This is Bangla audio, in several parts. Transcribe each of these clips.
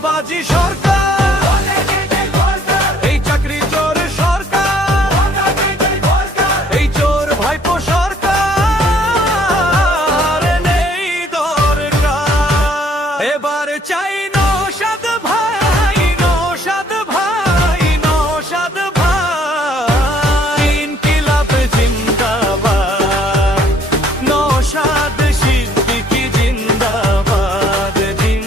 চাঁদাবাজি সরকার, এই চাকরি চোর সরকার, এই চোর ভাইপো সরকার নেই দরকার। এবার চাই নওশাদ ভাই, নওশাদ ভাই, নওশাদ ভাই, ইনকিলাব জিন্দাবাদ, নওশাদ সিদ্দিকী জিন্দাবাদ, জিন্দাবাদ।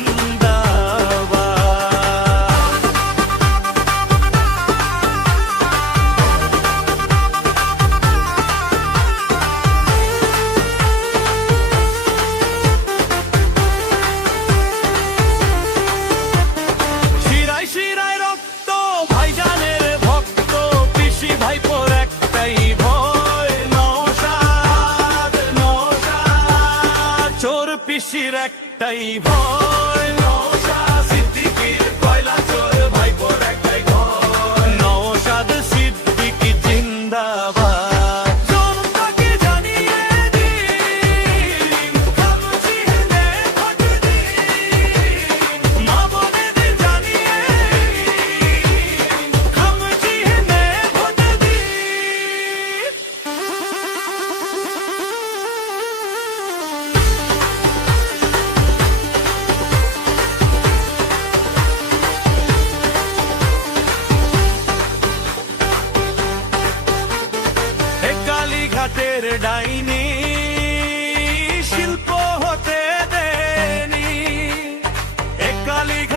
শিরায় শিরায় রক্ত, ভাইজানের ভক্ত, পিসি ভাইপোর একটাই ভয়, নওশাদ, নওশাদ, চোর পিসির একটাই ভয়, নওশাদ সিদ্দিকীর কয়লা চোর ভাইপোর একটাই ভয়, নওশাদ সিদ্দিকী জিন্দাবাদ। জনতাকে জানিয়ে দিন, খামচিহ্নে ভোট দিন, মা বোনেদের জানিয়ে দিন, খামচিহ্নে ভোট দিন। কালীঘাটের ডাইনি